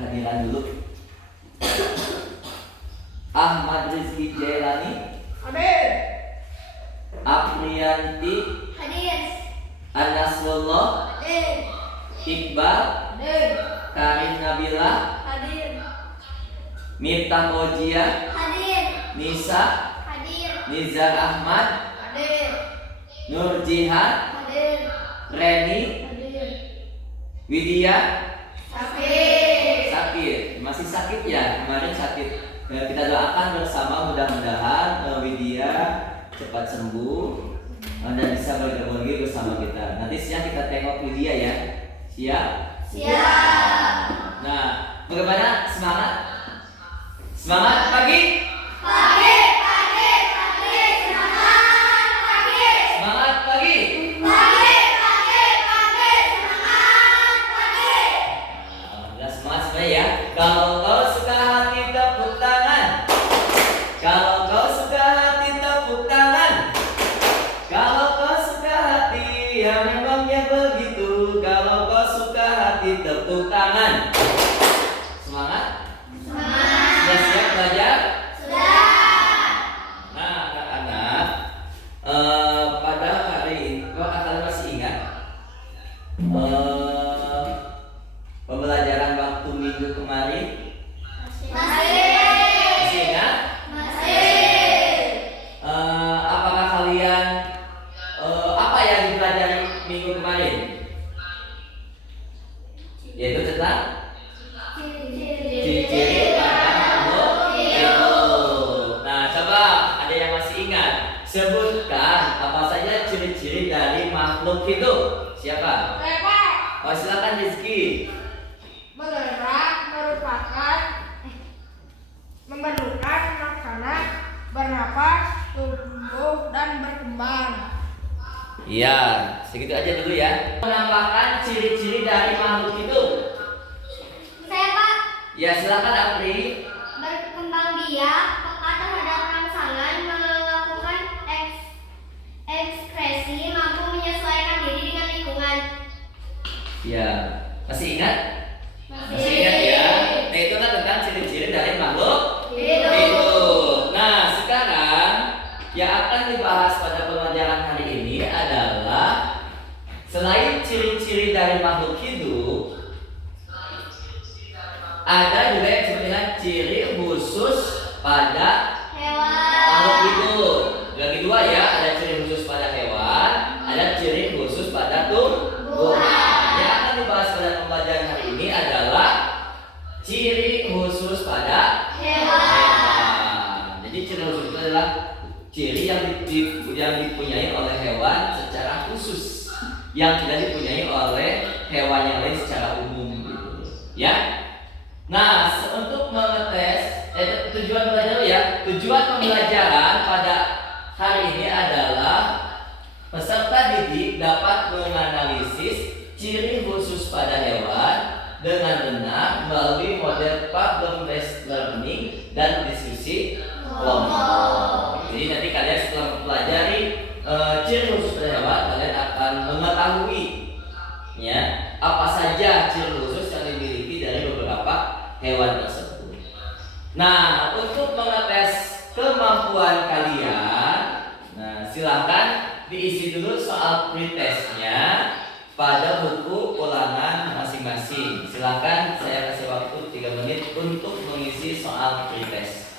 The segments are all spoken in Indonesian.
kehadiran dulu. Ahmad Rizky Jailani Hadir. Aprianti Hadir. Anasrullah Hadir. Iqbal Hadir. Karin Nabila Hadir. Miftah Fauzia Hadir. Nisa Hadir. Nizar Ahmad Hadir. Nur Jihan Hadir. Reni Hadir. Widya Sakit. sakit, masih sakit ya, kemarin sakit. Kita doakan bersama mudah-mudahan Widya cepat sembuh dan bisa bergabung lagi bersama kita. Nanti siang kita tengok Widya ya. Siap? Siap. Nah, bagaimana semangat? Semangat pagi? Pagi, pagi, pagi, semangat pagi. Semangat pagi? Pagi, pagi, pagi, semangat pagi. Alhamdulillah semangat semua ya. Kalau kau suka hati tepuk tangan. Kalau kau suka hati tepuk tangan. Kalau kau suka hati ya memangnya begitu. Kalau kau suka hati tepuk tangan. Semangat? Semangat. Sudah siap belajar? Sudah. Nah anak-anak, pada hari ini, kalian masih ingat pembelajaran waktu minggu kemarin? Masih. Masih ingat? Masih. Apakah kalian apa yang dipelajari minggu kemarin? Yaitu tentang ciri-ciri pada makhluk hidup. Nah, coba ada yang masih ingat? Sebutkan apa saja ciri-ciri dari makhluk hidup. Siapa? Lepak. Oh, silakan Rizky. Bergerak merupakan memerlukan makanan, bernapas, tumbuh dan berkembang. Iya, segitu aja dulu ya. Menambahkan ciri-ciri dari makhluk hidup. Saya Pak, Ya, silakan Apri. berkembang biak, peka terhadap rangsangan, melakukan ekspresi, mampu menyesuaikan diri dengan lingkungan. Ya, masih ingat? Masih ingat ya? Nah, itu kan tentang ciri-ciri dari makhluk hidup. Nah, sekarang yang akan dibahas pada pelajaran hari ini adalah selain ciri-ciri dari makhluk hidup, ada juga yang disebut dengan ciri khusus pada makhluk Hewan. hidup. Bagi dua ya, ada ciri khusus pada hewan, ada ciri khusus pada tumbuhan. Yang akan dibahas pada pembelajaran hari ini adalah ciri khusus pada hewan. Jadi ciri khusus itu adalah ciri yang dipunyai oleh hewan secara khusus, yang tidak dipunyai oleh hewan yang lain secara umum gitu. Ya. Nah, untuk mengetes tujuan belajar ya. Tujuan pembelajaran pada hari ini adalah peserta didik dapat menganalisis ciri khusus pada hewan dengan benar melalui model problem-based learning dan diskusi kelompok. Jadi nanti kalian setelah mempelajari ciri khusus pada hewan, kalian akan mengetahui ya apa saja ciri khusus yang dimiliki dari beberapa hewan tersebut. Nah, untuk mengetes kemampuan kalian, nah silahkan diisi dulu soal pretestnya pada buku ulangan masing-masing. Silahkan saya kasih waktu 3 menit untuk mengisi soal pretest.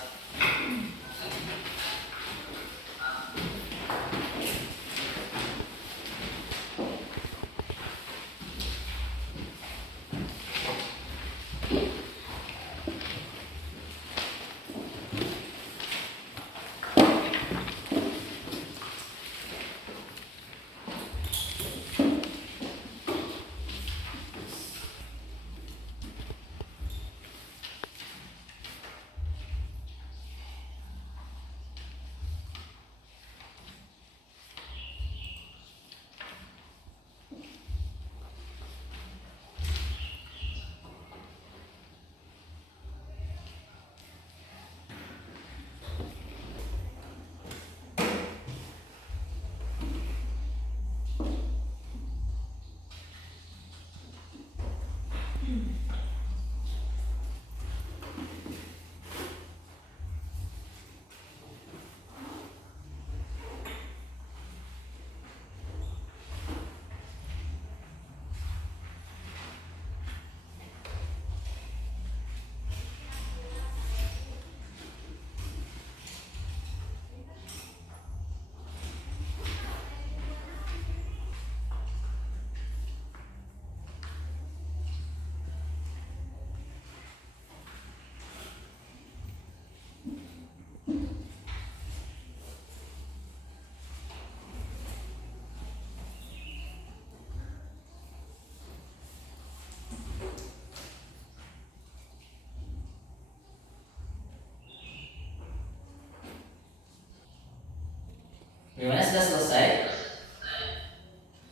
Gimana, sudah selesai?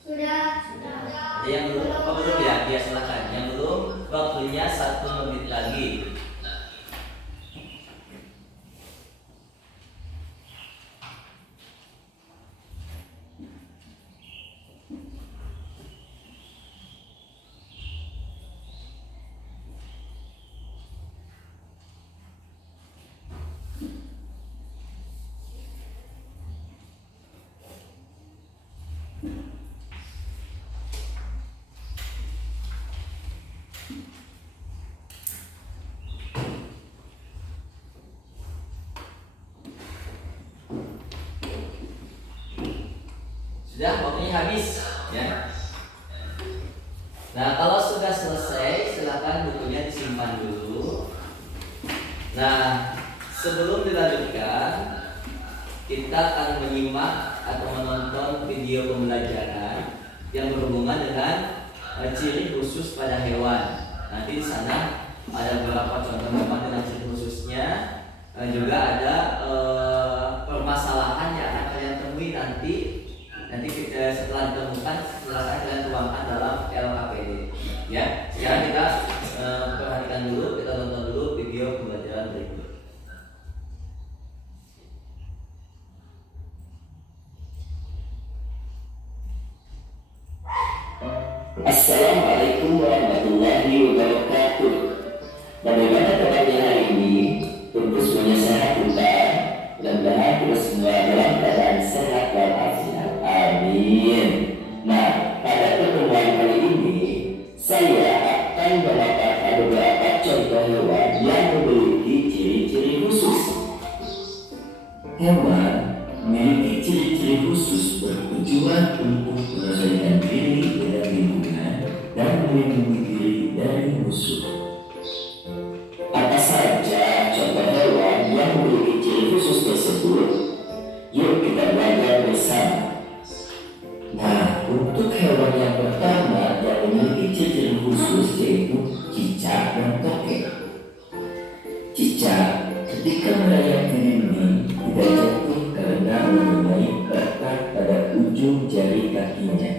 Sudah. Ada yang belum? Apa belum ya? Ya silakan. Yang belum, waktunya 1 menit lagi. Sudah, waktunya habis ya. Nah, kalau sudah selesai, silakan bukunya disimpan dulu. Nah, sebelum dilanjutkan, kita akan menyimak atau menonton video pembelajaran yang berhubungan dengan ciri khusus pada hewan. Nanti di sana ada beberapa contoh hewan dengan ciri khususnya, dan juga ada permasalahan yang akan kalian temui nanti kita setelah ditemukan silakan kalian tuangkan dalam LKPD ya. Sekarang kita perhatikan dulu, kita nonton dulu video pembelajaran berikut. Assalamualaikum warahmatullahi wabarakatuh. Bagaimana kabarnya hari ini? Tentu semuanya sehat Bunda. Mudah-mudahan kita semua dalam keadaan sehat dan afiat. Amin. Nah, pada pertemuan kali ini saya akan memaparkan beberapa contoh hewan yang memiliki ciri-ciri khusus. Hewan memiliki ciri-ciri khusus bertujuan untuk menyesuaikan diri dengan lingkungan dan melindungi diri dari musuh. Apa saja contoh hewan yang memiliki ciri khusus tersebut? Yuk kita belajar bersama. Nah, untuk hewan yang pertama yang memiliki ciri khusus yaitu cicak dan tokek. Cicak ketika merayap dinding tidak jatuh karena mempunyai perekat pada ujung jari kakinya.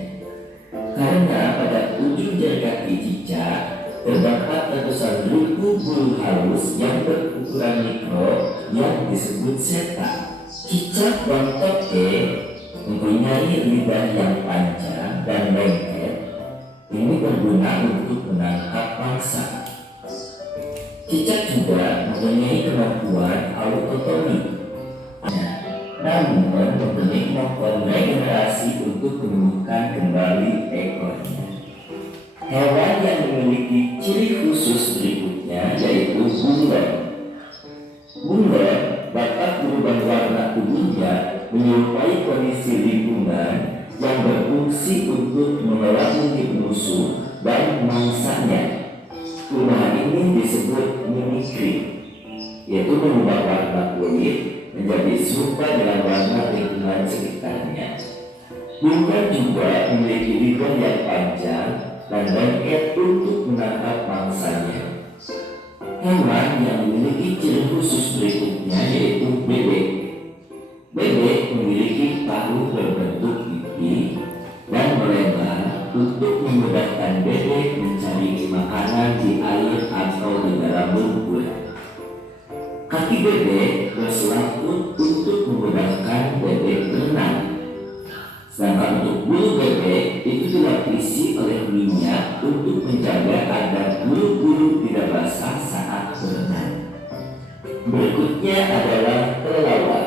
Karena pada ujung jari kaki cicak terdapat ratusan ribu bulu halus yang berukuran mikro yang disebut seta. Cicak dan tokek mempunyai lidah yang panjang dan lengket. Ini berguna untuk menangkap mangsa. Cicak juga mempunyai kemampuan autotomi, namun mempunyai kemampuan regenerasi untuk menumbuhkan kembali ekornya. Hewan yang memiliki ciri khusus berikutnya yaitu bunglon. Bunglon dapat berubah warna tubuhnya menyerupai kondisi lingkungan yang berfungsi untuk mengelabui musuh dan mangsanya. Perubahan ini disebut mimikri, yaitu mengubah warna kulit menjadi serupa dengan warna lingkungan sekitarnya. Bunglon juga memiliki lidah yang panjang dan lengket untuk menangkap mangsanya. Hewan yang memiliki ciri khusus berikutnya yaitu bebek. Bebek memiliki paruh berbentuk pipi dan melebar untuk memudahkan bebek mencari makanan di air atau di dalam lumpur. Kaki bebek berselaput untuk memudahkan bebek berenang. Sedangkan untuk bulu bebek itu dilapisi oleh minyak untuk menjaga agar bulu-bulu tidak basah saat berenang. Berikutnya adalah kelelawar.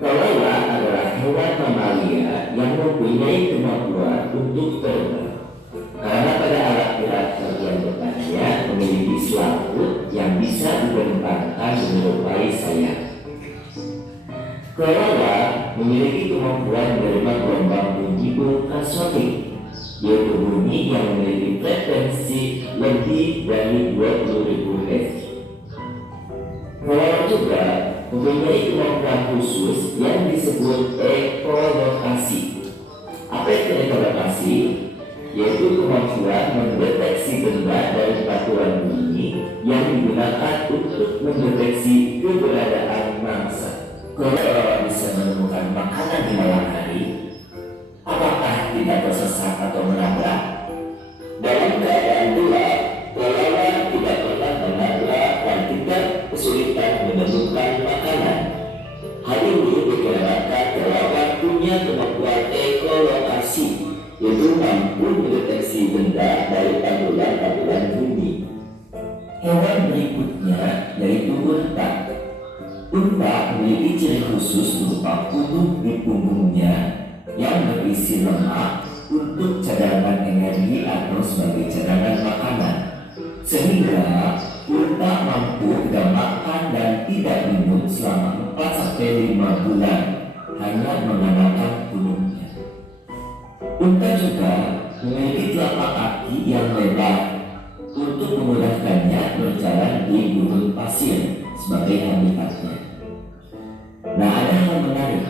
Kelelawar adalah hewan mamalia yang mempunyai kemampuan untuk terbang. Karena pada alat berat bagian depannya memiliki selaput yang bisa dibentangkan menyerupai sayap. Kelelawar memiliki kemampuan menerima gelombang bunyi ultrasonik, yaitu bunyi yang memiliki frekuensi lebih dari 20.000 Hz. Kelelawar juga mempunyai kemampuan khusus yang disebut ekolokasi. Apa itu ekolokasi? Yaitu kemampuan mendeteksi benda dari peraturan bunyi yang digunakan untuk mendeteksi keberadaan mangsa. Kelelawar bisa menemukan makanan di malam hari? Apakah tidak tersesat atau menabrak? Dalam keadaan gelap, kelelawar tidak pernah menabrak dan tidak kesulitan menemukan makanan. Hal ini dikarenakan kelelawar punya kemampuan ekolokasi, yaitu mampu mendeteksi benda dari pantulan-pantulan bunyi. Hewan berikutnya yaitu unta. Unta memiliki ciri khusus berupa punuk di punggungnya yang berisi lemak untuk cadangan energi atau sebagai cadangan makanan, sehingga unta mampu tidak makan dan tidak minum selama 4-5 bulan hanya menggunakan punuknya. Unta juga memiliki telapak kaki yang lebar untuk memudahkannya berjalan di gurun pasir sebagai habitatnya. Nah, ada hal menarik.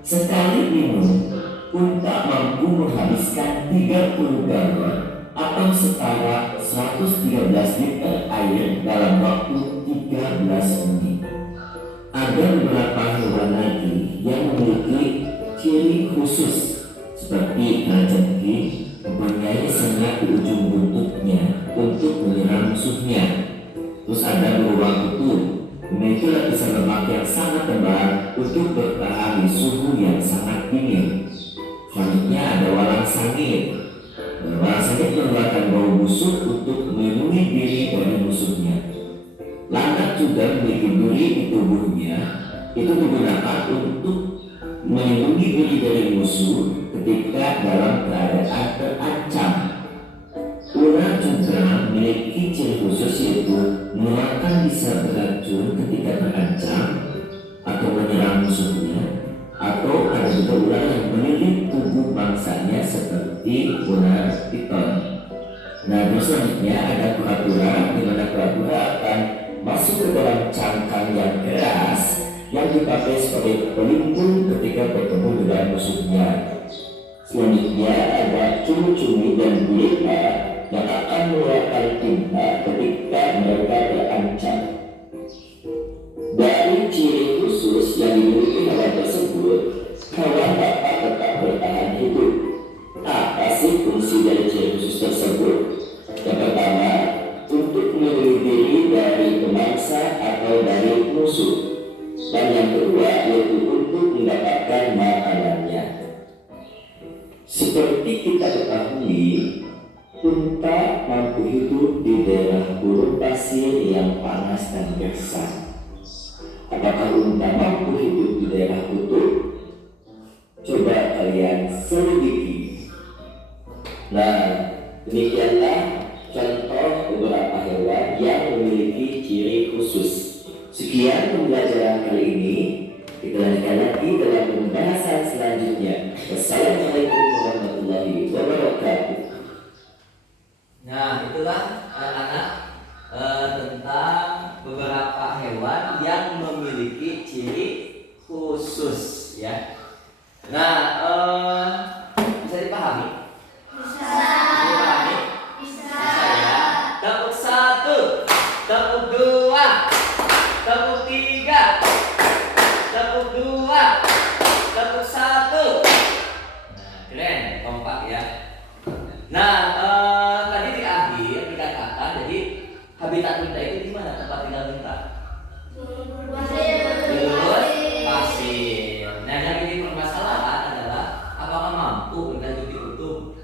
Sekali minum, unta mampu menghabiskan 30 galon atau setara 113 liter air dalam waktu 13 menit. Ada beberapa hewan lagi yang memiliki ciri khusus seperti kalajengking mempunyai senyap di ujung buntutnya untuk menyerang musuhnya. Terus ada beruang kutub memiliki lapisan lemak yang sangat tebal untuk bertahan di suhu yang sangat dingin. Selanjutnya ada walang sangit. Walang sangit mengeluarkan bau busuk untuk melindungi diri dari musuhnya. Landak juga memiliki duri di tubuhnya, itu digunakan untuk melindungi diri dari musuh ketika dalam keadaan terancam. Ular juga memiliki ciri khusus yaitu mengeluarkan bisa beracun ketika terancam atau menyerang musuhnya, atau ada juga ular yang melilit tubuh mangsanya seperti ular piton. Nah, terus selanjutnya ada kura-kura, di mana kura-kura akan masuk ke dalam cangkang yang keras yang dipakai sebagai pelindung ketika bertemu dengan musuhnya. Selanjutnya ada cumi-cumi dan gurita yang akan mengeluarkan tinta ketika mereka terancam. Dari ciri khusus yang dimiliki hewan tersebut, hewan dapat tetap bertahan hidup. Apa sih fungsi dari ciri khusus tersebut? Yang pertama, untuk melindungi diri dari pemangsa atau dari musuh. Dan yang kedua, yaitu untuk mendapatkan makanannya. Seperti kita ketahui, unta mampu hidup di daerah gurun pasir yang panas dan gersang. Apakah unta mampu hidup di daerah kutub? Coba kalian selidiki. Nah, demikianlah contoh beberapa hewan yang memiliki ciri khusus. Sekian pembelajaran kali ini. Kita lanjutkan lagi dalam pembahasan selanjutnya. Wassalamualaikum warahmatullahi wabarakatuh. Nah, itulah anak-anak tentang beberapa hewan yang memiliki ciri khusus, ya. Nah, bisa dipahami? Bisa. Dipahami? Bisa. Ya. Tepuk 1, tepuk 2, tepuk 3, tepuk 2, tepuk 1. Nah, keren, kompak ya. Nah, tadi di akhir dikatakan, jadi habitat unta itu di mana tempat tinggal unta? Gurun pasir. Nah, yang jadi permasalahan adalah apakah mampu unta itu ditutup?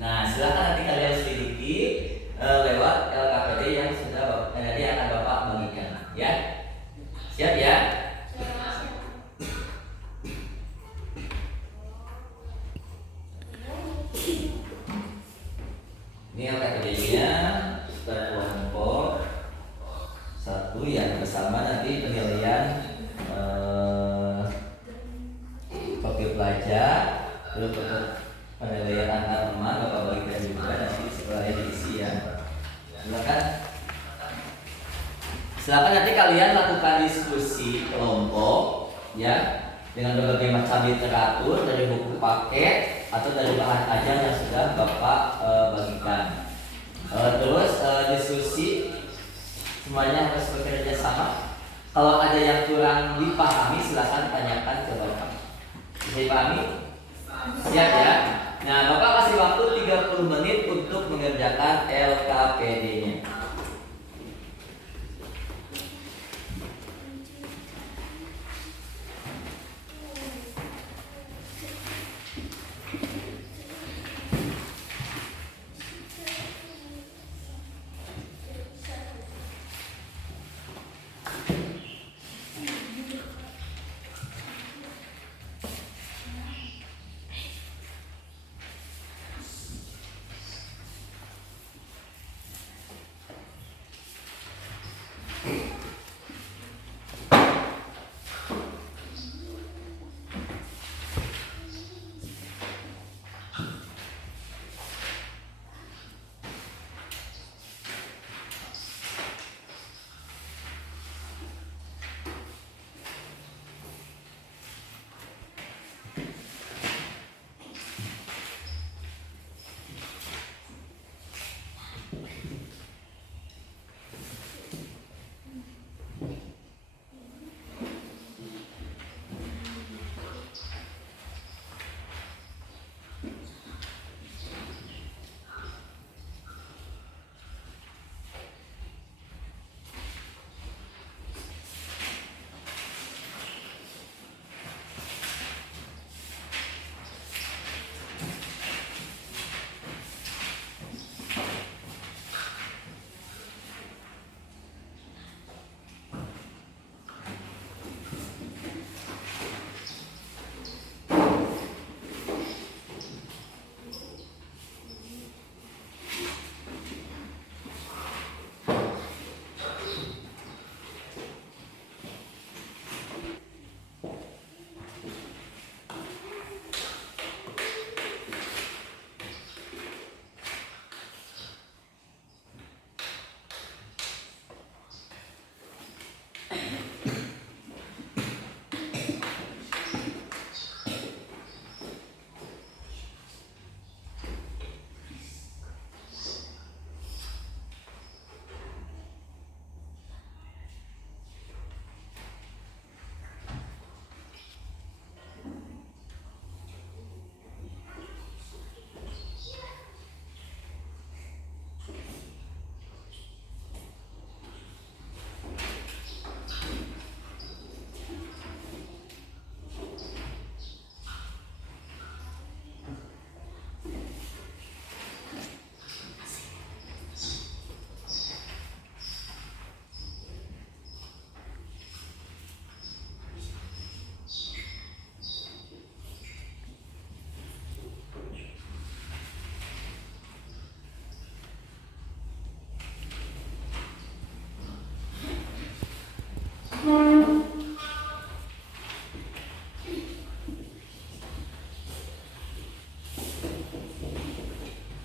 Nah, silakan nanti kalian selidiki lewat LKPD yang sudah nanti akan Bapak bagikan, ya. Siap ya? Ini LKPD-nya kelompok 1 yang bersama nanti penilaian profil pelajar, terus penilaian antar teman Bapak bagikan juga nanti setelahnya diisi ya. Silakan nanti kalian lakukan diskusi kelompok ya dengan berbagai macam literatur dari buku paket atau dari bahan ajar yang sudah Bapak bagikan. Terus diskusi semuanya harus bekerja sama. Kalau ada yang kurang dipahami silahkan tanyakan ke Bapak. Bisa dipahami? Siap ya? Nah, Bapak kasih waktu 30 menit untuk mengerjakan LKPD-nya.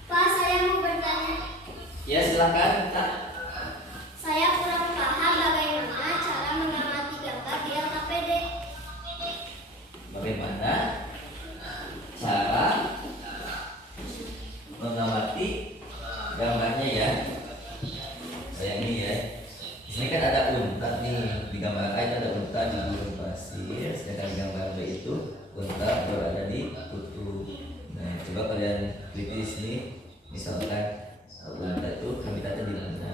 Pak, saya mau bertanya. Ya, silakan, Kak. Saya kurang paham bagaimana cara mengamati gambar di LKPD. Bagaimana cara mengamati gambarnya ya? Kayak ini ya. Di sini kan ada unta nih, di gambar A itu ada unta di gurun pasir, sedangkan di gambar B itu unta berada di kutub. Nah, coba kalian teliti di sini, misalkan unta itu habitatnya di mana?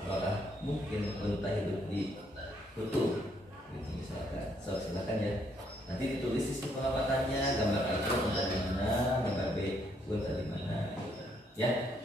Apakah mungkin unta hidup di kutub? Gitu misalkan. So, silakan ya. Nanti ditulis sistem pengamatannya, gambar A itu unta di mana, gambar B unta di mana, gitu. Ya.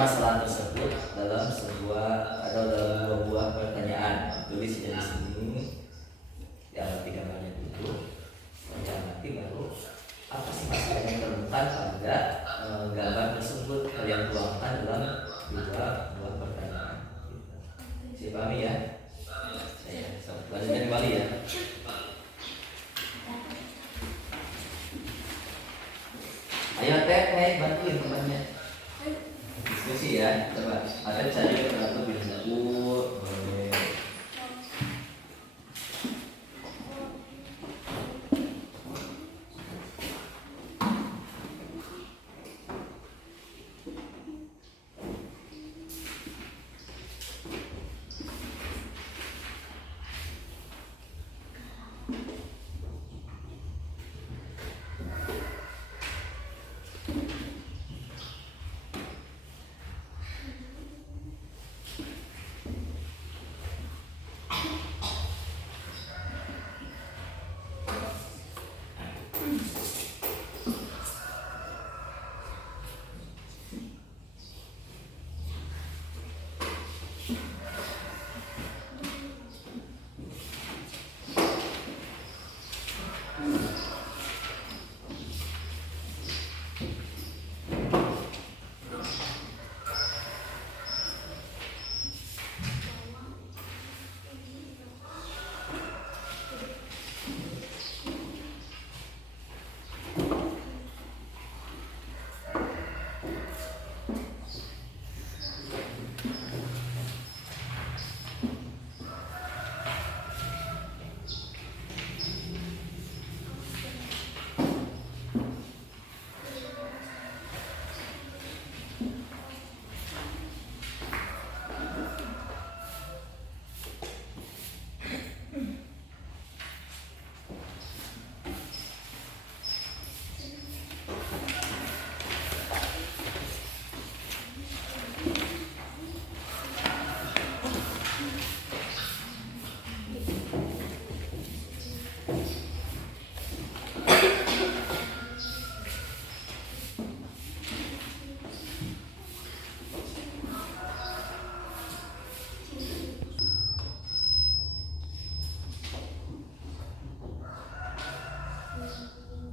permasalahan tersebut dalam sebuah atau dalam dua buah pertanyaan. Tulis di sini. Yang tiga banyak itu. Nanti baru apa sih masalah yang terletak pada gambar tersebut kalian tuangkan dalam dua buah pertanyaan. Siapa pahami ya? Saya lanjutkan kembali ya. Ayo Teh, bantuin temannya. Diskusi ya, coba. Ada cari atau buku.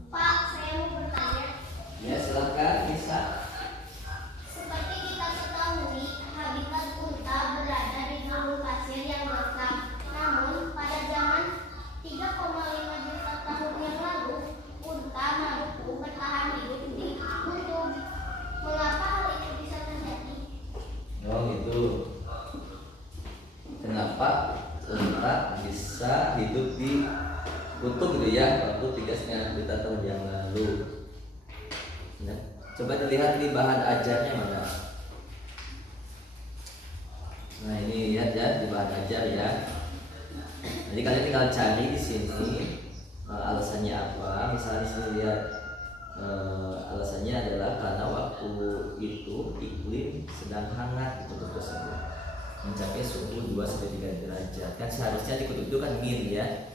Pak, saya mau bertanya. Ya silakan bisa. Seperti kita ketahui, habitat unta berada di gurun pasir yang basah. Namun, pada zaman 3,5 juta tahun yang lalu, unta mampu bertahan hidup di kutub. Mengapa hal itu bisa terjadi? Oh gitu. Kenapa unta bisa hidup di kutub gitu ya waktu 3,5 juta tahun yang lalu? Nah, coba dilihat di bahan ajarnya mana. Nah ini lihat ya di bahan ajar ya. Jadi kalian tinggal cari di sini alasannya apa. Misalnya di sini lihat alasannya adalah karena waktu itu iklim sedang hangat di kutub tersebut, mencapai suhu 2-3 derajat. Kan seharusnya di kutub itu kan min ya,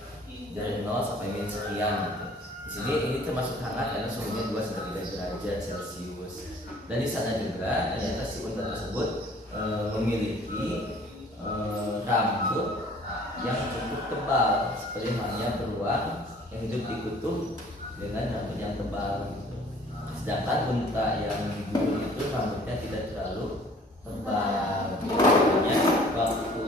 dari 0 sampai min sekian gitu. Di sini ini termasuk hangat karena suhunya 2-3 derajat Celcius. Dan di sana juga ternyata si unta tersebut memiliki rambut yang cukup tebal, seperti halnya beruang yang hidup di kutub dengan rambut yang tebal gitu. Sedangkan unta yang di gurun itu rambutnya tidak terlalu tebal. Makanya waktu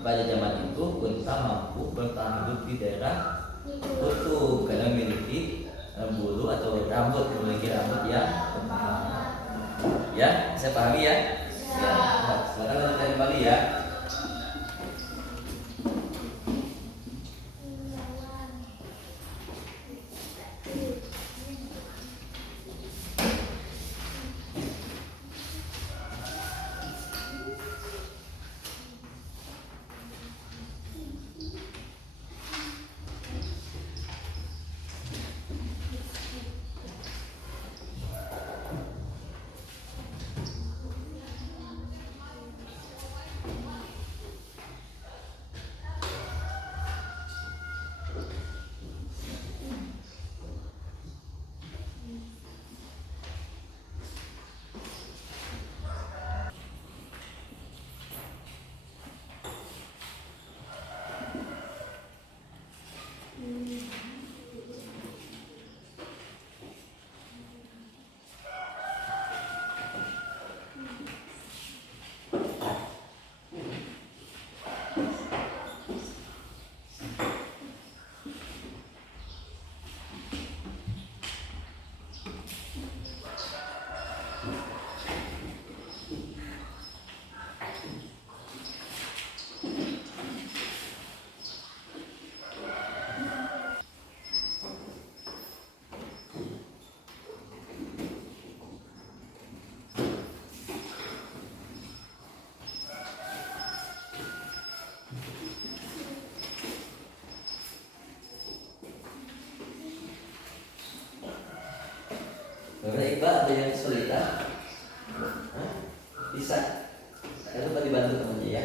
pada zaman itu unta mampu bertahan hidup di daerah kutub karena memiliki bulu atau memiliki rambut yang tebal. Ya, saya pahami ya. Ya, sekarang lanjutkan kembali ya. Bagaimana Iqbal, ada yang kesulitan? Hah? Bisa? Jangan lupa dibantu temannya ya.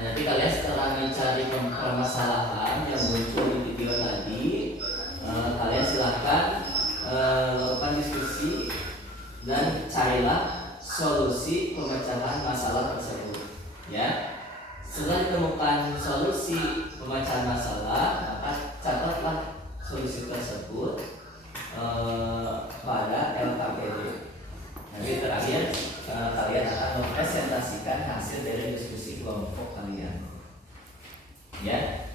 Nanti kalian setelah mencari permasalahan yang muncul di video tadi, kalian silahkan lakukan diskusi dan carilah solusi pemecahan masalah tersebut. Ya, setelah ditemukan solusi pemecahan masalah, maka catatlah solusi tersebut pada LKPD. Nanti terakhir kalian akan mempresentasikan hasil dari diskusi kelompok kalian. Ya.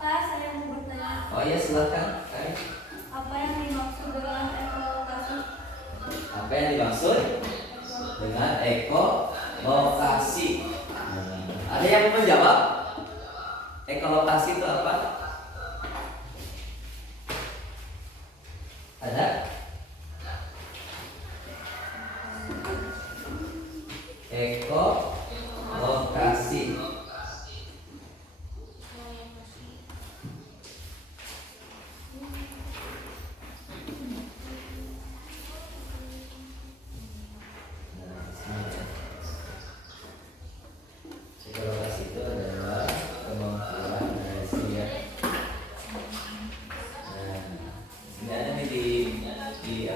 Pak, saya mau bertanya. Oh iya, silakan. Apa yang dimaksud dengan ekolokasi? Apa yang dimaksud dengan ekolokasi? Ada yang mau menjawab? Ekolokasi itu apa? Ada? Ekolokasi. Ekolokasi itu adalah kemampuan manusia. Ini ada nih di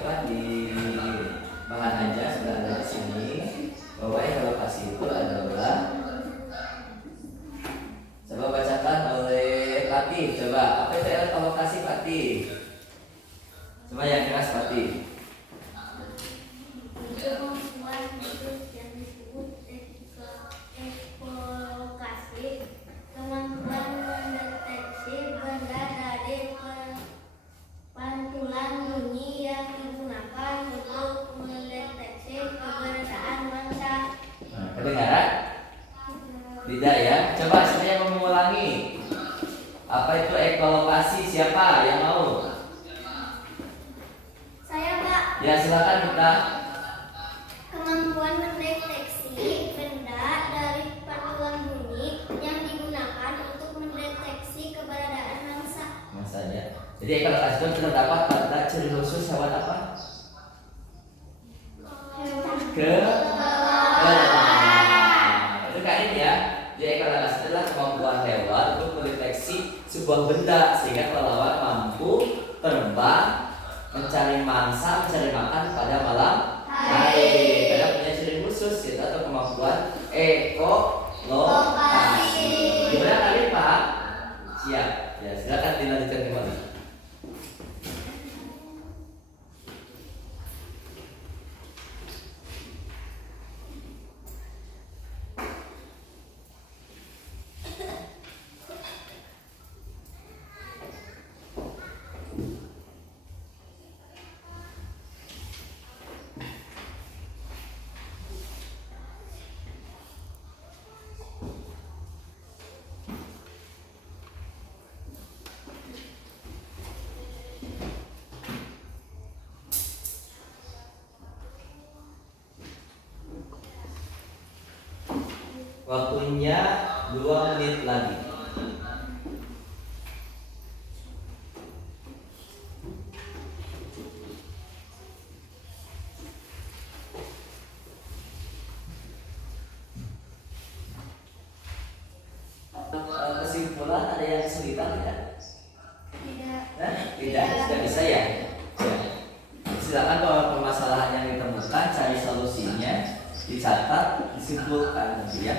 bahan aja sudah ada di sini bahwa ekolokasi itu adalah, coba bacakan oleh Fatih. Coba apa itu ekolokasi Fatih? Coba yang keras Fatih. Kemampuan hidup yang disebut ekolokasi, kemampuan mendeteksi benda dari pantulan bunyi yang digunakan untuk mendeteksi keberadaan mangsa. Nah, kedengaran? Tidak ya? Coba saya mau mengulangi. Apa itu ekolokasi? Siapa yang mau? Saya, Pak. Ya silakan kita. Kemampuan mendeteksi benda dari pantulan bunyi yang digunakan untuk mendeteksi keberadaan mangsa. Maksudnya. Jadi ekolokasi itu terdapat pada ciri khusus hewan apa? Itu kan ini ya. Jadi ekolokasi adalah kemampuan hewan untuk mendeteksi sebuah benda sehingga kelelawar mampu terbang, mencari mangsa, mencari makan pada malam hari. Karena punya ciri khusus yaitu atau kemampuan ekolokasi. Gimana kalian paham? Siap. Ya silakan dilanjutkan kembali. Waktunya 2 menit lagi. Kesimpulan, ada yang kesulitan tidak? Tidak. Tidak, sudah bisa ya. Silakan kalau permasalahan yang ditemukan simpulkan nanti ya.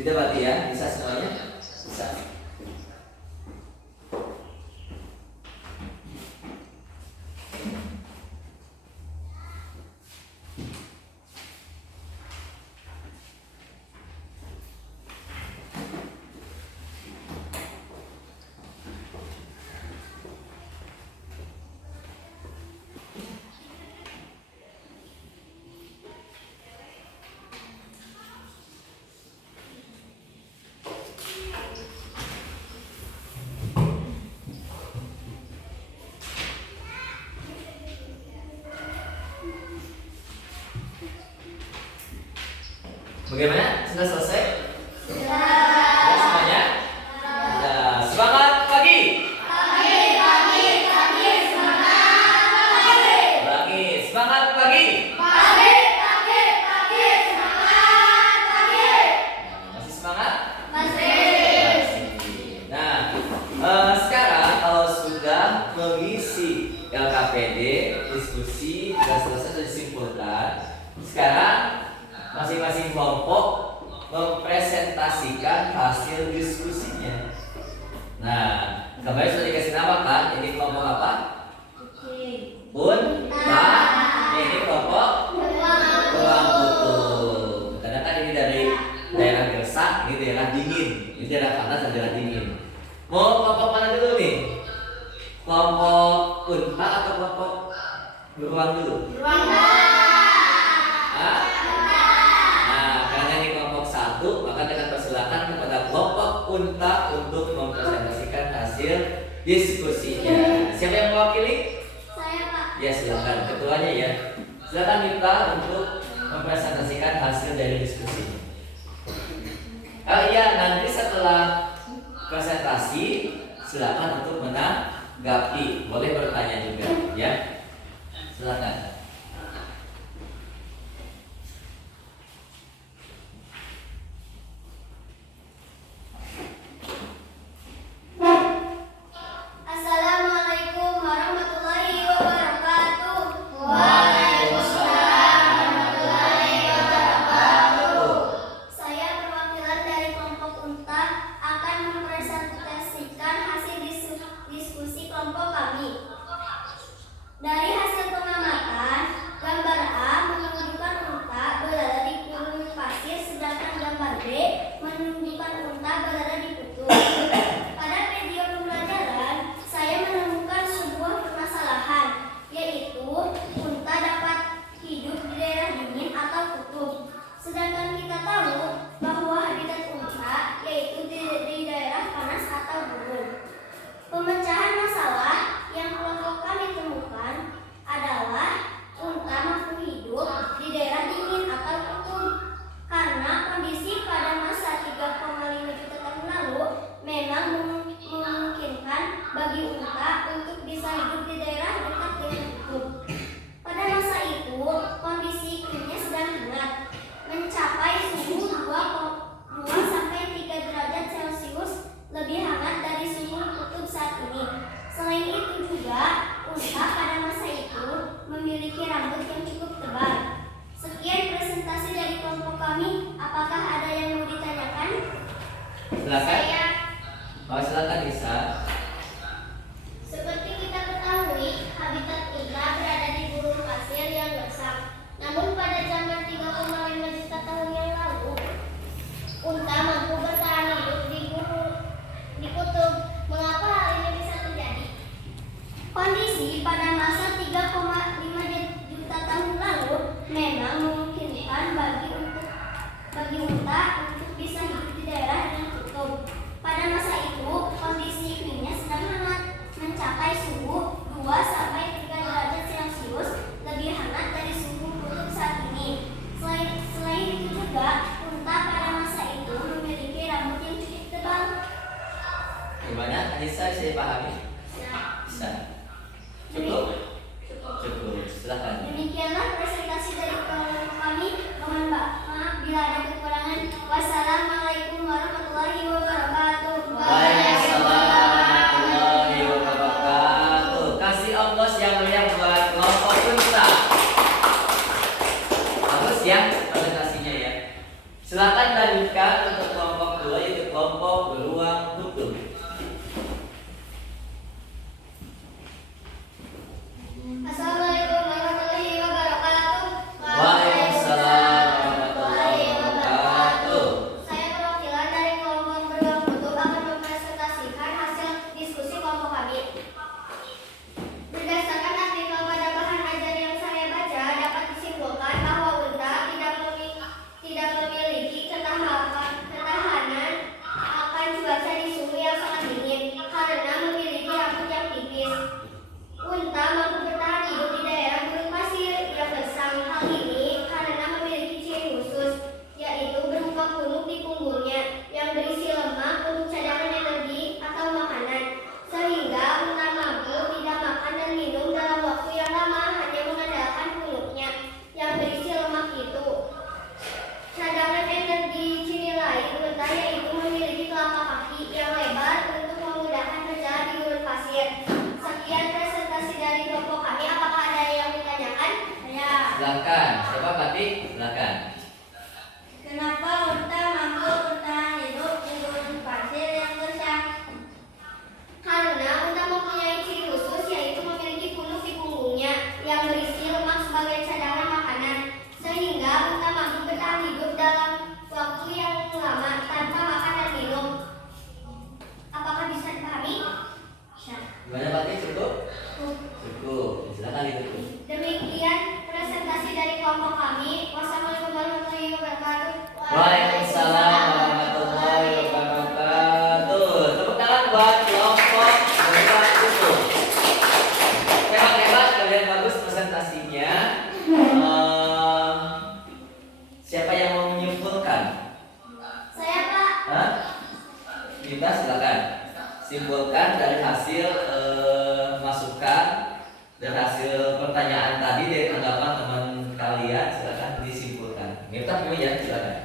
Tidak berarti ya, bisa semuanya? Bisa. Bagaimana? Sudah selesai? Sudah semuanya? Sudah. Semangat pagi. Lagi semangat pagi. Masih semangat? Masih. Nah, sekarang kalau sudah mengisi LKPD, diskusi sudah selesai, sudah disimpulkan. Sekarang masing-masing kelompok mempresentasikan hasil diskusinya. Nah, kemarin sudah dikasih nama kan? Ini kelompok apa? Unta. Ini kelompok ruang kutub. Karena kan ini dari daerah gersak, ini daerah dingin. Ini daerah panas dan daerah dingin. Mau kelompok mana dulu nih? Kelompok unta atau kelompok beruang dulu? Maka dengan persilakan kepada kelompok unta untuk mempresentasikan hasil diskusinya. Siapa yang mewakili? Saya, Pak. Ya silakan, ketuanya ya. Silakan minta untuk mempresentasikan hasil dari diskusi. Ya, nanti setelah presentasi silakan untuk menanggapi, boleh bertanya juga ya. Silakan. Assalamualaikum warahmatullahi wabarakatuh. Saya perwakilan dari kelompok unta akan mempresentasikan hasil diskusi kelompok kami. Dari hasil pengamatan, gambar A menunjukkan unta berada di gurun pasir, sedangkan gambar B menunjukkan unta berada di kutub. Pada video pembelajaran, saya menemukan sebuah permasalahan, yaitu unta dapat hidup di daerah dingin atau kutub. Sedangkan kita tahu bahwa habitat unta yaitu di daerah panas atau gurun. Pemecahan masalah yang kelompok kami temukan adalah unta mampu hidup di daerah dingin atau kutub karena kondisi pada masa 3,5 juta tahun lalu memang memungkinkan bagi unta untuk bisa hidup di daerah dekat dengan kutub. Pada masa itu, kondisi iklimnya sedang hangat, mencapai suhu 2-3 derajat Celcius, lebih hangat dari suhu kutub saat ini. Selain itu juga, unta pada masa itu memiliki rambut yang cukup tebal. Sekian presentasi dari kelompok kami. Apakah ada yang mau ditanyakan? Silakan. Silakan Isa. Seperti kita ketahui, habitat unta berada di gurun pasir yang gersang. Namun pada zaman 3,5 juta tahun yang lalu, unta mampu bertahan hidup di kutub. Mengapa hal ini bisa terjadi? Kondisi pada masa 3,5 juta tahun lalu memang memungkinkan bagi unta untuk bisa hidup di daerah dengan kutub. Pada masa itu, kondisi iklimnya sedang hangat, mencapai suhu 2-3 derajat Celcius, lebih hangat dari suhu kutub saat ini. Selain itu juga, unta pada masa itu memiliki rambut yang cukup tebal. Gimana? Anissa bisa dipahami? Bisa. Cukup? Cukup. Silakan. Demikianlah presentasi dari kelompok kami. Mohon maaf bila ada kekurangan. Wassalamualaikum warahmatullahi wabarakatuh. Waalaikumsalam warahmatullahi wabarakatuh. Kasih ongkos yang meriah buat kelompok unta. Bagus ya presentasinya. unta yaitu memiliki telapak kaki yang lebar untuk memudahkan berjalan di gurun pasir. Sekian presentasi dari kelompok kami. Apakah ada yang ditanyakan? Ya. Silakan. Siapa Fatih? Silakan. Kenapa unta mampu bertahan hidup di gurun pasir yang gersang? Karena unta mempunyai ciri khusus yaitu memiliki puluk di punggungnya yang berisi lemak sebagai cadangan makanan, sehingga unta mampu bertahan hidup dalam waktu yang lama tanpa makan dan minum. Apakah bisa dipahami? Bisa. Gimana Fatih? Cukup? Cukup. Silakan ditutup. Demikian presentasi dari kelompok kami. Wassalamualaikum warahmatullahi wabarakatuh. Waalaikumsalam warahmatullahi wabarakatuh. Tepuk tangan buat kelompok berbuat cukup. Hebat-hebat, kalian bagus presentasinya. Siapa yang mau menyimpulkan? Saya Pak. Hah? Kita silakan simpulkan dari hasil masukan dan hasil pertanyaan tadi dari tanggapan teman kalian. Silakan disimpulkan. Kita dulu ya, silakan.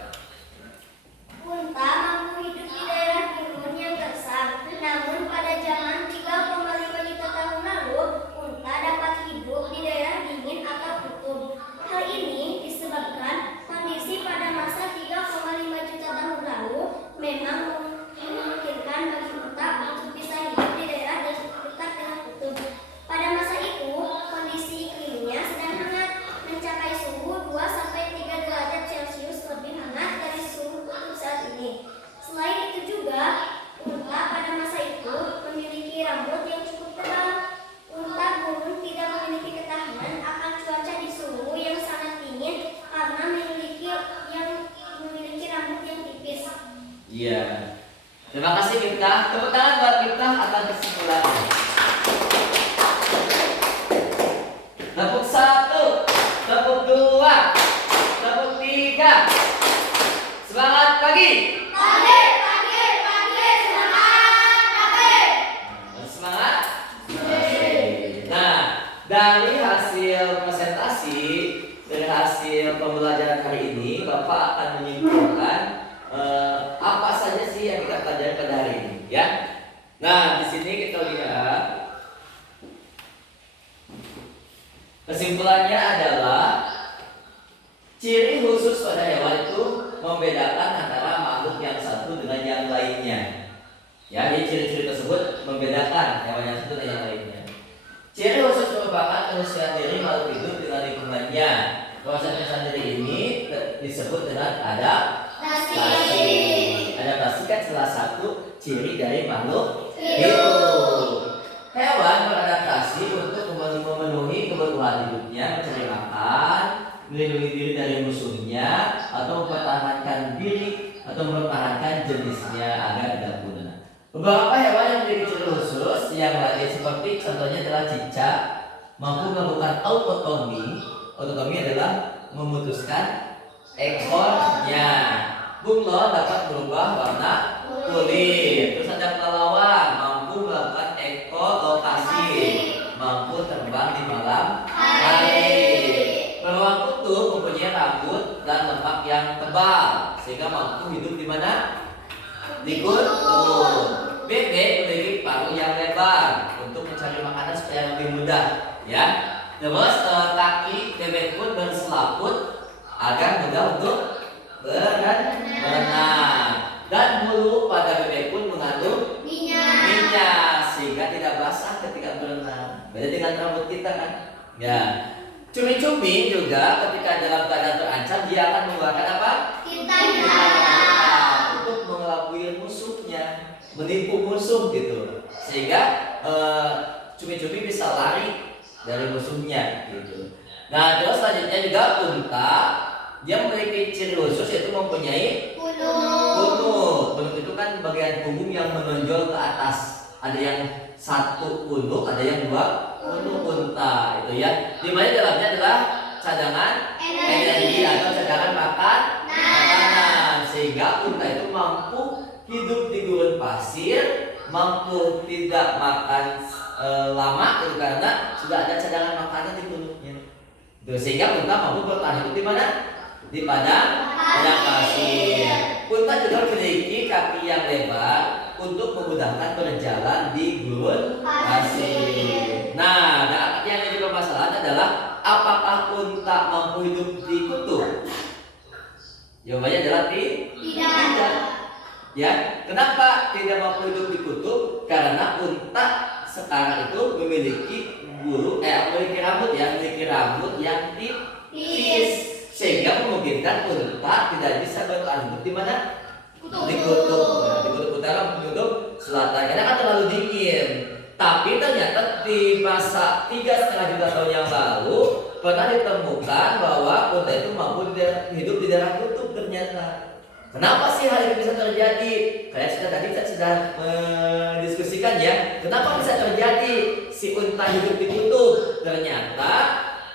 Unta mampu hidup di daerah gurun yang gersang. Namun pada zaman 3,5 juta tahun lalu, unta dapat hidup di daerah dingin atau kutub. Hal ini disebabkan kondisi pada masa 3,5 juta tahun lalu memang memungkinkan bagi unta untuk bisa hidup di daerah dekat dengan kutub. Pada masa itu, kondisi iklimnya sedang hangat, mencapai suhu 2-3 derajat Celcius lebih hangat dari suhu kutub saat ini. Selain itu juga, unta pada masa itu memiliki rambut yang cukup tebal. Unta gurun tidak memiliki ketahanan akan cuaca di suhu yang sangat dingin karena memiliki rambut yang tipis. Iya. Terima kasih Miftah. Tepuk tangan buat Miftah atas kesimpulannya. Tepuk 1, tepuk 2, tepuk 3. Semangat pagi. Pagi, semangat pagi. Semangat. Nah, dari hasil presentasi, dari hasil pembelajaran hari ini, Bapak akan menyimpulkan apa saja sih yang kita pelajari pada hari ini, ya. Nah, di sini kita lihat kesimpulannya adalah ciri khusus pada hewan itu membedakan antara makhluk yang satu dengan yang lainnya. Ya, jadi ciri-ciri tersebut membedakan hewan yang satu dengan yang lainnya. Ciri khusus merupakan penyusuan diri makhluk hidup dengan lingkungannya. Proses penyusuan diri ini disebut dengan adaptasi. Adaptasi kan salah satu ciri dari makhluk hidup. Hewan beradaptasi untuk memenuhi kebutuhan hidupnya, mencari makan, melindungi diri dari musuhnya, atau mempertahankan diri atau mempertahankan jenisnya agar tidak punah. Beberapa hewan yang memiliki ciri khusus yang lain seperti contohnya adalah cicak mampu melakukan autotomi. Autotomi adalah memutuskan ekornya. Bunglon dapat berubah warna kulit. Terus ada kelelawar mampu melakukan ekolokasi, mampu terbang di malam hari. Beruang kutub mempunyai rambut dan lemak yang tebal sehingga mampu hidup di mana? Di kutub. Bebek memiliki paruh yang lebar untuk mencari makanan supaya lebih mudah, ya. Terus kaki bebek pun berselaput agar mudah untuk berenang. Dan bulu pada bebek pun mengandung minyak sehingga tidak basah ketika berenang. Beda dengan rambut kita kan? Ya. Cumi-cumi juga ketika dalam keadaan terancam dia akan mengeluarkan apa? Tinta untuk mengelabui musuhnya, menipu musuh gitu. Sehingga cumi-cumi bisa lari dari musuhnya gitu. Nah, terus selanjutnya juga unta dia memiliki ciri khusus yaitu mempunyai punuk. Punuk itu kan bagian punggung yang menonjol ke atas. Ada yang satu punuk, ada yang dua punuk unta itu ya. Di mana dalamnya adalah cadangan energi atau cadangan makanan. Sehingga unta itu mampu hidup di gurun pasir, mampu tidak makan lama itu karena sudah ada cadangan makanan di punuknya. Sehingga unta mampu bertahan hidup di mana? Di padang pasir. Unta juga memiliki kaki yang lebar untuk memudahkan berjalan di gurun pasir. Nah, yang jadi permasalahan adalah apakah unta mampu hidup di kutub? Jawabannya adalah tidak. Ya, kenapa tidak mampu hidup di kutub? Karena unta sekarang itu memiliki memiliki rambut yang tipis, sehingga memungkinkan unta tidak bisa bertahan hidup di mana? Di kutub. Nah, di kutub utara, di kutub selatan. Karena kan terlalu dingin. Tapi ternyata di masa 3,5 juta tahun yang lalu pernah ditemukan bahwa unta itu mampu hidup di daerah kutub ternyata. Kenapa sih hal ini bisa terjadi? Kayak tadi saya sudah mendiskusikan ya. Kenapa bisa terjadi si unta hidup di kutub? Ternyata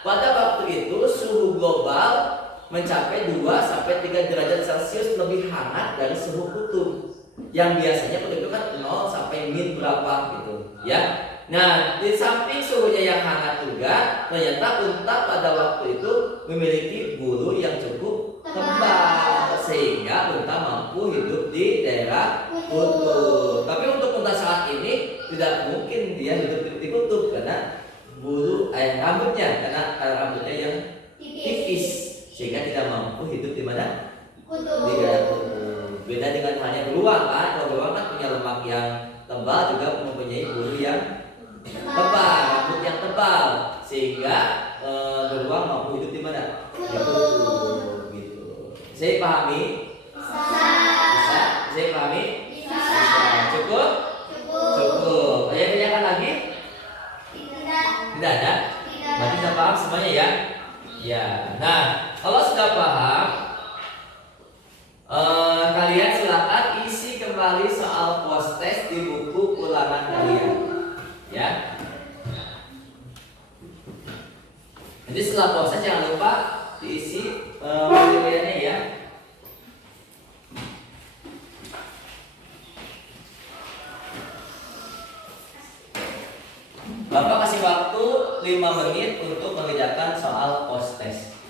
pada waktu itu suhu global mencapai 2-3 derajat Celcius lebih hangat dari suhu kutub. Yang biasanya kutub itu kan 0 sampai min berapa gitu, ya. Nah, di samping suhunya yang hangat juga, ternyata unta pada waktu itu memiliki bulu yang cukup tebal sehingga unta mampu hidup di daerah kutub. Tapi untuk unta saat ini tidak mungkin dia hidup di kutub karena rambutnya yang tipis sehingga tidak mampu hidup di mana? Di daerah kutub. Beda dengan halnya beruang kan, kalau beruang kan punya lemak yang tebal juga mempunyai bulu yang tebal, rambut yang tebal sehingga beruang mampu hidup di mana? Di kutub gitu. Saya pahami? Bisa? Saya pahami? Bisa. Cukup? Cukup. Ayo tanyakan lagi? Tidak ada? Berarti sudah paham semuanya ya? Ya. Nah, kalau sudah paham, kalian silakan isi kembali soal post test di buku ulangan kalian, ya. Jadi setelah post test jangan lupa diisi materialnya ya. Bapak kasih waktu 5 menit untuk mengerjakan soal post test.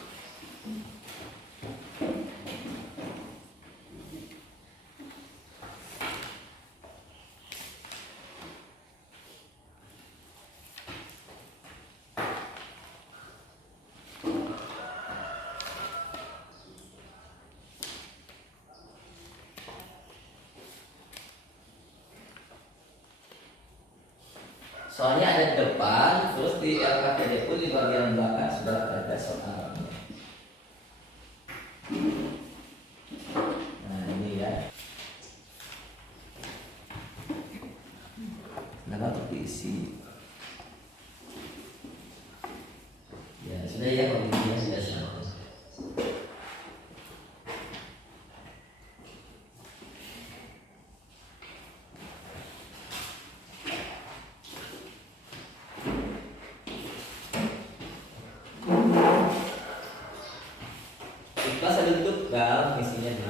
Soalnya ada di depan, terus di LKPD pun di bagian belakang sudah ada soalnya. Nah ini ya. Kenapa untuk diisi? Ya sudah ya, kalau ini ya sudah selesai. Kelas ada tutup gal isinya nih.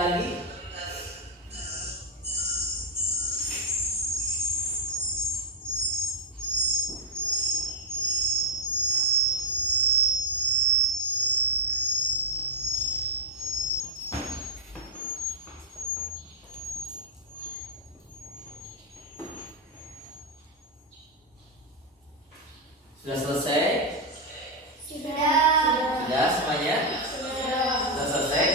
lagi. Sudah selesai? Sudah semuanya? Sudah selesai?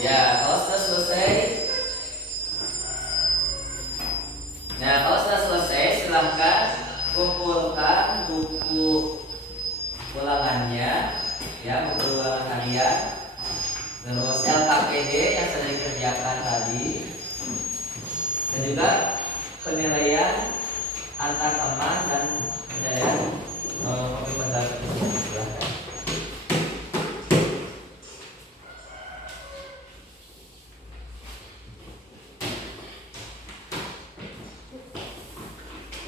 Ya, kalau sudah selesai. Nah, kalau sudah selesai, silahkan kumpulkan buku ulangannya, ya, buku ulangan harian, terus LKPD yang sudah dikerjakan tadi, dan juga penilaian antar teman dan penilaian komitmen silahkan.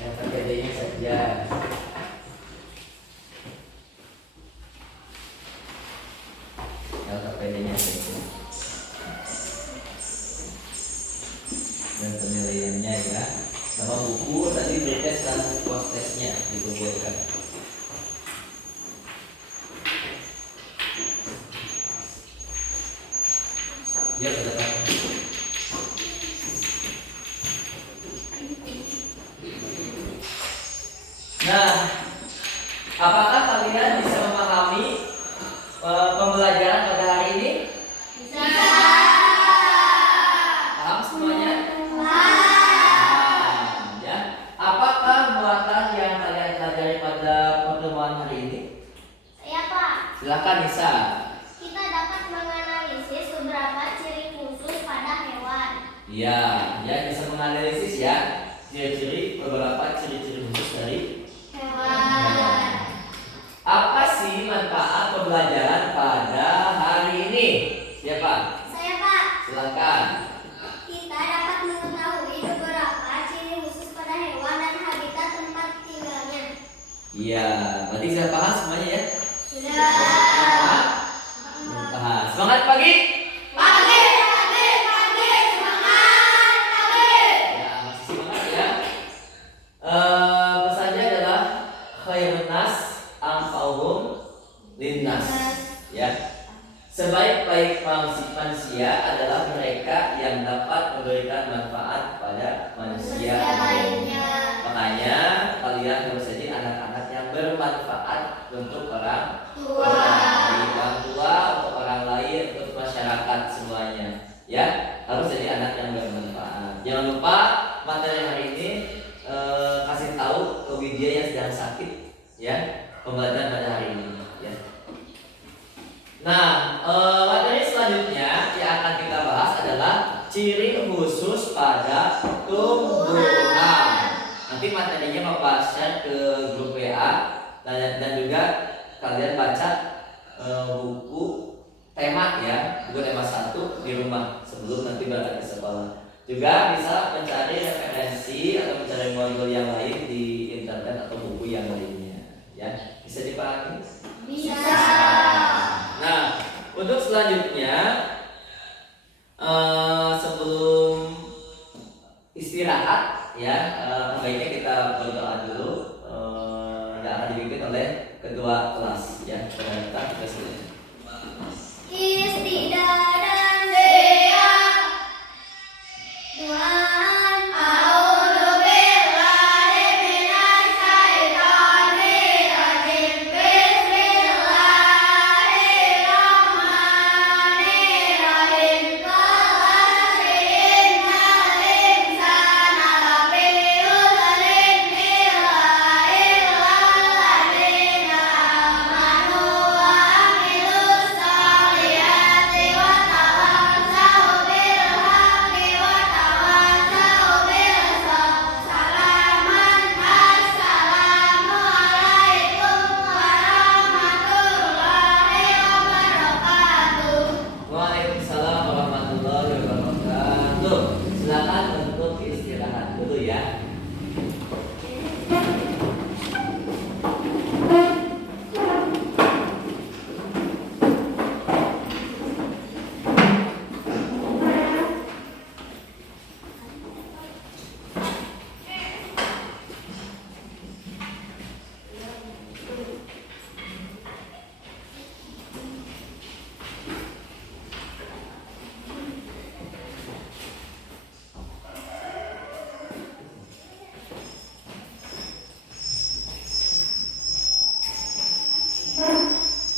LKPD-nya saja. LKPD-nya saja. Dan penilaiannya ya. Sama buku tadi pretest dan post testnya dikumpulkan. Ya sudah tahu. Nah, apakah kalian bisa memahami pembelajaran pada hari ini? Bisa. Paham semuanya? Paham. Ya. Apakah muatan yang kalian pelajari pada pertemuan hari ini? Saya Pak. Silakan Nisa. Kita dapat menganalisis beberapa ciri khusus pada hewan. Ya, ya bisa menganalisis ya ciri-ciri beberapa ciri-ciri khusus dari Hewan. apa sih manfaat pembelajaran pada hari ini? Siapa? Saya Pak. Silakan. Kita dapat mengetahui beberapa ciri khusus pada hewan dan habitat tempat tinggalnya. Iya, berarti sudah paham semuanya ya? Sudah. Paham? Paham. Semangat pagi. Pagi, semangat pagi. Ya, masih semangat ya. Pesannya adalah khairun nas anfa'uhum linnas. Ya. Sebaik-baik manusia adalah mereka yang dapat memberikan manfaat pada manusia lainnya. Makanya kalian harus jadi anak-anak yang bermanfaat untuk orang tua, untuk orang lain, untuk masyarakat semuanya. Ya, harus jadi anak yang bermanfaat. Jangan lupa materi hari ini kasih tahu ke Widya yang sedang sakit, ya, pembelajaran pada hari ini. Ya. Nah, materi selanjutnya yang akan kita bahas adalah ciri khusus pada tumbuhan. Nanti materinya Bapak share ke grup WA dan juga kalian baca buku tema ya, buku tema 1 di rumah sebelum nanti berangkat ke sekolah. Juga bisa mencari referensi atau mencari modul yang lain di internet atau buku yang lainnya. Ya, bisa dipahami? Bisa. Nah, untuk selanjutnya sebelum istirahat ya, baiknya kita berdoa dulu yang akan dipimpin oleh ketua kelas ya. Kita tugas Istidah dan dea. Dua